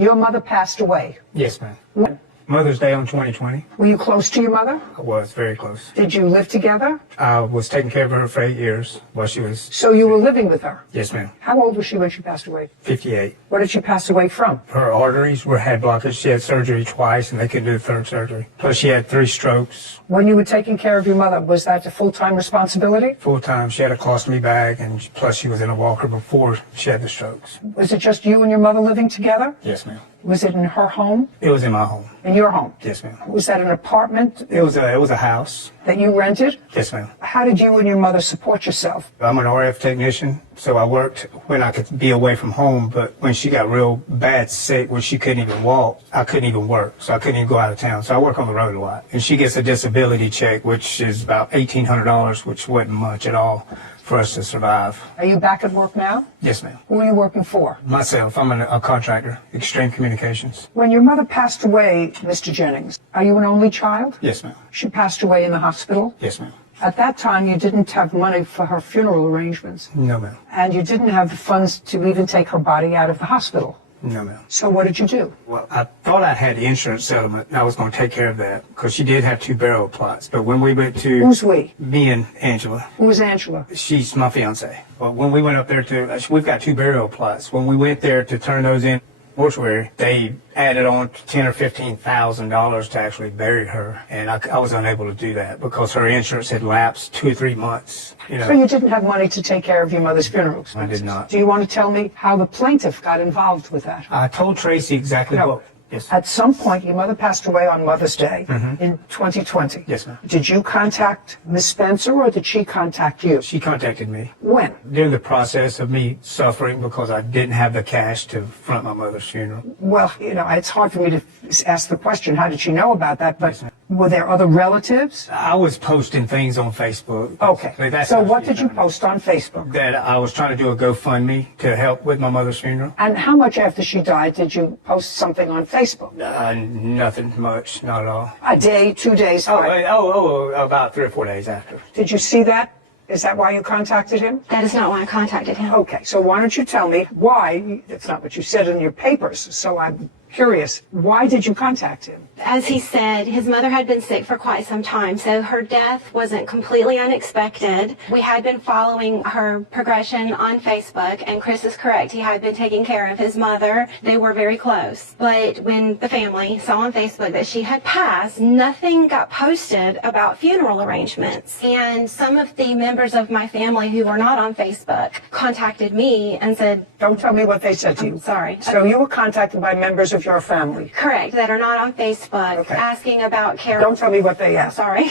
Your mother passed away. Yes, ma'am. When? Mother's Day on 2020. Were you close to your mother? I was very close. Did you live together? I was taking care of her for 8 years while she was... So you were living with her? Yes, ma'am. How old was she when she passed away? 58. What did she pass away from? Her arteries had blockage. She had surgery twice, and they couldn't do the third surgery. Plus, she had 3 strokes. When you were taking care of your mother, was that a full-time responsibility? Full time. She had a colostomy bag, and plus she was in a walker before she had the strokes. Was it just you and your mother living together? Yes, ma'am. Was it in her home? It was in my home. In your home? Yes, ma'am. Was that an apartment It was a house. that you rented? Yes, ma'am. How did you and your mother support yourself? I'm an RF technician, so I worked when I could be away from home, but when she got real bad sick where she couldn't even walk, I couldn't even work, so I couldn't even go out of town. So I work on the road a lot. And she gets a disability check, which is about $1,800, which wasn't much at all for us to survive. Are you back at work now? Yes, ma'am. Who are you working for? Myself, I'm a contractor, Extreme Communications. When your mother passed away, Mr. Jennings, are you an only child? Yes, ma'am. She passed away in the hospital? Yes, ma'am. At that time, you didn't have money for her funeral arrangements. No, ma'am. And you didn't have the funds to even take her body out of the hospital. No, ma'am. So what did you do? Well, I thought I had the insurance settlement, and I was going to take care of that, because she did have 2 burial plots. But when we went to... Who's we? Me and Angela. Who is Angela? She's my fiance. But when we went up there we've got 2 burial plots. When we went there to turn those in mortuary, they added on $10,000 or $15,000 to actually bury her, and I was unable to do that because her insurance had lapsed 2 or 3 months. So you didn't have money to take care of your mother's funeral expenses? I did not. Do you want to tell me how the plaintiff got involved with that? I told Tracy exactly what... Yes. At some point, your mother passed away on Mother's Day in 2020. Yes, ma'am. Did you contact Miss Spencer, or did she contact you? She contacted me. When? During the process of me suffering because I didn't have the cash to front my mother's funeral. Well, it's hard for me to ask the question, how did she know about that? But were there other relatives? I was posting things on Facebook. Okay. So what did you post on Facebook? That I was trying to do a GoFundMe to help with my mother's funeral. And how much after she died did you post something on Facebook? Nothing much, not at all. A day, 2 days? About 3 or 4 days after. Did you see that? Is that why you contacted him? That is not why I contacted him. Okay, so why don't you tell me why? It's not what you said in your papers, so I'm curious. Why did you contact him? As he said, his mother had been sick for quite some time, so her death wasn't completely unexpected. We had been following her progression on Facebook, and Chris is correct. He had been taking care of his mother. They were very close. But when the family saw on Facebook that she had passed, nothing got posted about funeral arrangements. And some of the members of my family who were not on Facebook contacted me and said... Don't tell me what they said to you. Sorry. So you were contacted by members of your family? Correct, that are not on Facebook, asking about care. Don't tell me what they asked. Sorry.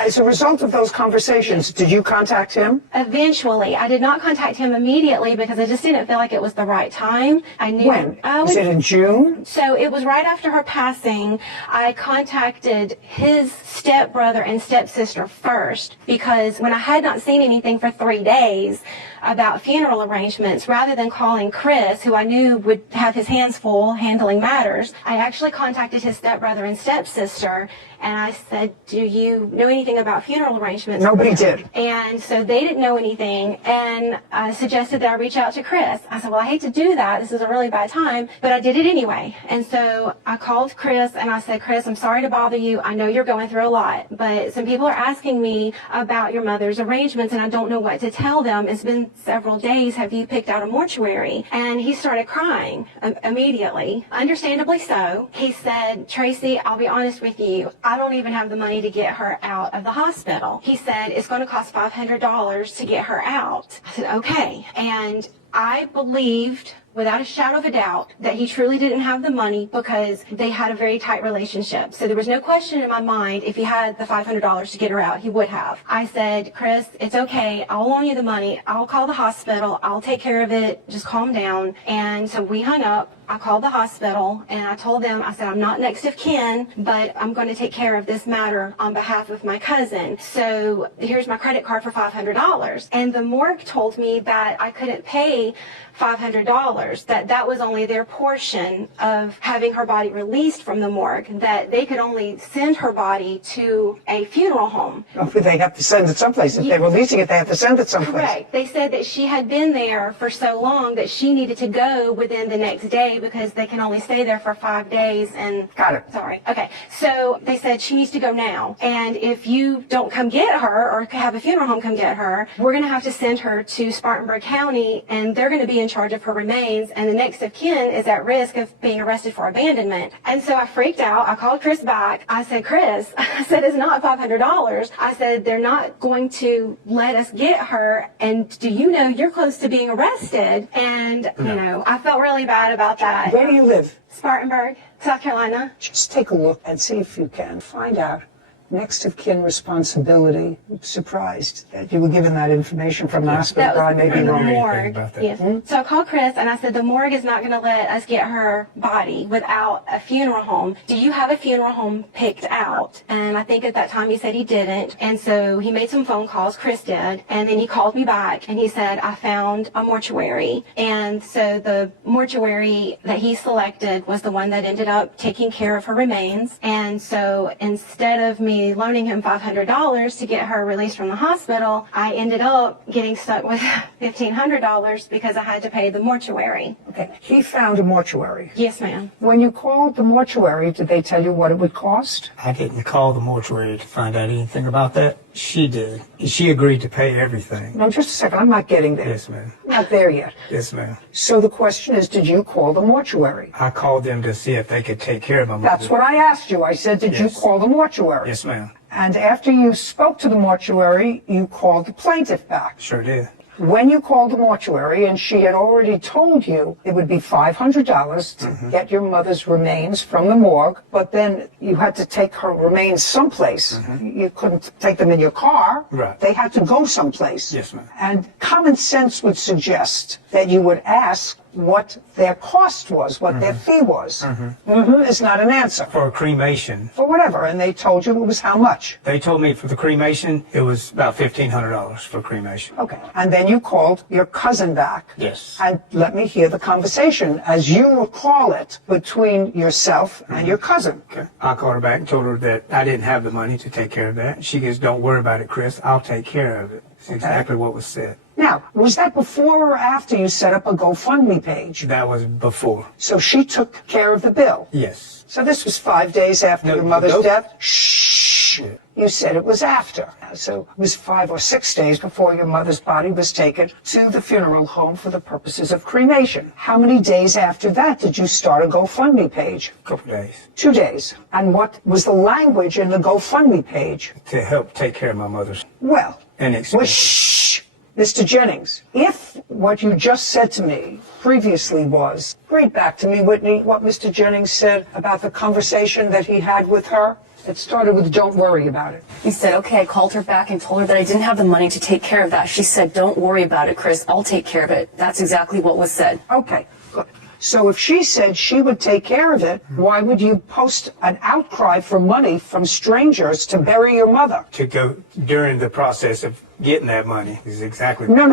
As a result of those conversations, did you contact him? Eventually. I did not contact him immediately because I just didn't feel like it was the right time. I knew. When? Was it in June? So it was right after her passing. I contacted his stepbrother and stepsister first because when I had not seen anything for 3 days about funeral arrangements, rather than calling Chris, who I knew would have his hands full handling matters, I actually contacted his stepbrother and stepsister, and I said, do you know anything about funeral arrangements? Nobody did. And so they didn't know anything, and I suggested that I reach out to Chris. I said, well, I hate to do that. This is a really bad time, but I did it anyway. And so I called Chris, and I said, Chris, I'm sorry to bother you. I know you're going through a lot, but some people are asking me about your mother's arrangements, and I don't know what to tell them. It's been several days. Have you picked out a mortuary? And he started crying immediately, understandably so. He said, Tracy, I'll be honest with you. I don't even have the money to get her out of the hospital. He said, it's going to cost $500 to get her out. I said, okay. And I believed, without a shadow of a doubt, that he truly didn't have the money because they had a very tight relationship. So there was no question in my mind if he had the $500 to get her out, he would have. I said, Chris, it's okay. I'll loan you the money. I'll call the hospital. I'll take care of it. Just calm down. And so we hung up. I called the hospital and I told them, I said, I'm not next of kin, but I'm going to take care of this matter on behalf of my cousin. So here's my credit card for $500. And the morgue told me that I couldn't pay $500 that was only their portion of having her body released from the morgue, that they could only send her body to a funeral home. Oh, they have to send it someplace. If they're releasing it, they have to send it someplace. Correct. They said that she had been there for so long that she needed to go within the next day because they can only stay there for 5 days. And Got it. Sorry. Okay. So they said she needs to go now. And if you don't come get her or have a funeral home come get her, we're going to have to send her to Spartanburg County, and they're going to be in charge of her remains. And the next of kin is at risk of being arrested for abandonment. And so I freaked out. I called Chris back. I said, Chris, I said, it's not $500. I said, they're not going to let us get her. And do you know you're close to being arrested? And, you know, I felt really bad about that. Where do you live? Spartanburg, South Carolina. Just take a look and see if you can find out next of kin responsibility. I'm surprised that you were given that information from the hospital, but I may be the wrong. morgue. about that. Yes. So I called Chris and I said, the morgue is not going to let us get her body without a funeral home. Do you have a funeral home picked out? And I think at that time he said he didn't. And so he made some phone calls, Chris did, and then he called me back and he said, I found a mortuary. And so the mortuary that he selected was the one that ended up taking care of her remains. And so instead of me loaning him $500 to get her released from the hospital, I ended up getting stuck with $1,500 because I had to pay the mortuary. Okay. He found a mortuary. Yes, ma'am. When you called the mortuary, did they tell you what it would cost? I didn't call the mortuary to find out anything about that. She did. She agreed to pay everything. No, just a second. I'm not getting there. Yes, ma'am. Not there yet. Yes, ma'am. So the question is, did you call the mortuary? I called them to see if they could take care of my mother. That's what I asked you. I said, did you Yes. call the mortuary? Yes, ma'am. And after you spoke to the mortuary, you called the plaintiff back. Sure did. When you called the mortuary, and she had already told you it would be $500 to get your mother's remains from the morgue, but then you had to take her remains someplace. You couldn't take them in your car. Right. They had to go someplace. Yes, ma'am. And common sense would suggest that you would ask what their cost was, what their fee was. Is not an answer. For a cremation, For whatever. And they told you it was how much. they told me for the cremation, it was about $1,500 for cremation. Okay. And then you called your cousin back. Yes. And let me hear the conversation, as you recall it, between yourself and your cousin. Okay. I called her back and told her that I didn't have the money to take care of that. She goes, don't worry about it, Chris. I'll take care of it. It's exactly what was said. Now, was that before or after you set up a GoFundMe page? That was before. So she took care of the bill. Yes. So this was 5 days after No, your mother's no. death? Shh. You said it was after. So it was 5 or 6 days before your mother's body was taken to the funeral home for the purposes of cremation. How many days after that did you start a GoFundMe page? A couple days. 2 days. And what was the language in the GoFundMe page? To help take care of my mother's Well, and well, expenses. shh, Mr. Jennings, if what you just said to me previously was, read back to me, Whitney, what Mr. Jennings said about the conversation that he had with her. It started with, don't worry about it. He said, okay, I called her back and told her that I didn't have the money to take care of that. She said, don't worry about it, Chris. I'll take care of it. That's exactly what was said. Okay, good. So if she said she would take care of it, why would you post an outcry for money from strangers to bury your mother? To go during the process of getting that money is exactly. No.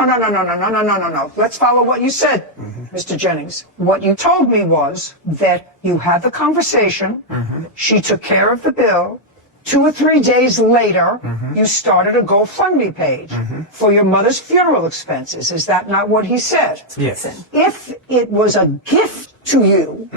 Let's follow what you said, Mr. Jennings. What you told me was that you had the conversation, she took care of the bill. 2 or 3 days later, you started a GoFundMe page for your mother's funeral expenses. Is that not what he said? Yes. If it was a gift to you,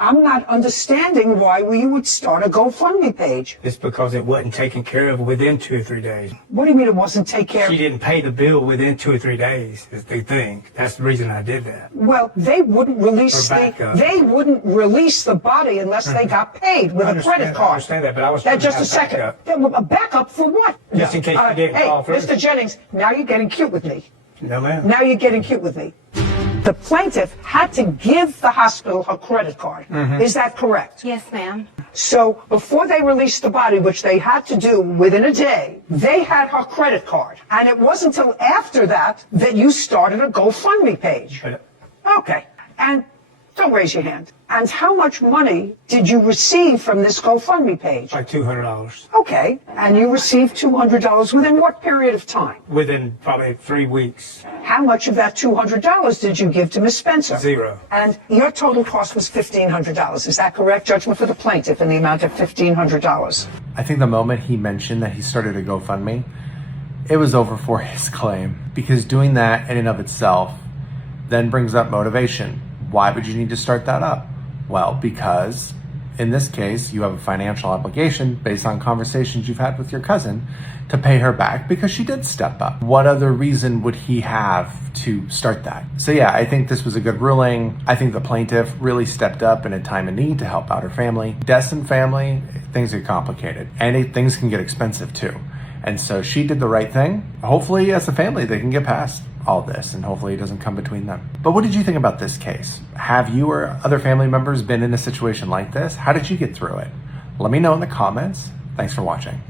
I'm not understanding why you would start a GoFundMe page. It's because it wasn't taken care of within 2 or 3 days. What do you mean it wasn't take care She of? didn't pay the bill within 2 or 3 days is the thing. That's the reason I did that. Well, they wouldn't release Or backup. they wouldn't release the body unless they got paid with a credit card. I understand that, but I was Now, trying to just have a second. backup. Yeah, well, a backup for what? Just in case you didn't hey, call through. Mr. Jennings, now you're getting cute with me. No, ma'am. Now you're getting cute with me. The plaintiff had to give the hospital her credit card. Is that correct? Yes, ma'am. So before they released the body, which they had to do within a day, they had her credit card. And it wasn't until after that that you started a GoFundMe page. Okay. And Don't raise your hand. And how much money did you receive from this GoFundMe page? Like $200 Okay. And you received $200 within what period of time? within probably 3 weeks. How much of that $200 did you give to Miss Spencer? 0. And your total cost was $1,500. Is that correct? Judgment for the plaintiff in the amount of $1,500. I think the moment he mentioned that he started a GoFundMe, it was over for his claim, because doing that in and of itself then brings up motivation. Why would you need to start that up? Well, because in this case, you have a financial obligation based on conversations you've had with your cousin to pay her back because she did step up. What other reason would he have to start that? So yeah, I think this was a good ruling. I think the plaintiff really stepped up in a time of need to help out her family. Deaths in family, things get complicated, and things can get expensive too. And so she did the right thing. Hopefully, as a family, they can get past all this, and hopefully it doesn't come between them. But what did you think about this case? Have you or other family members been in a situation like this? How did you get through it? Let me know in the comments. Thanks for watching.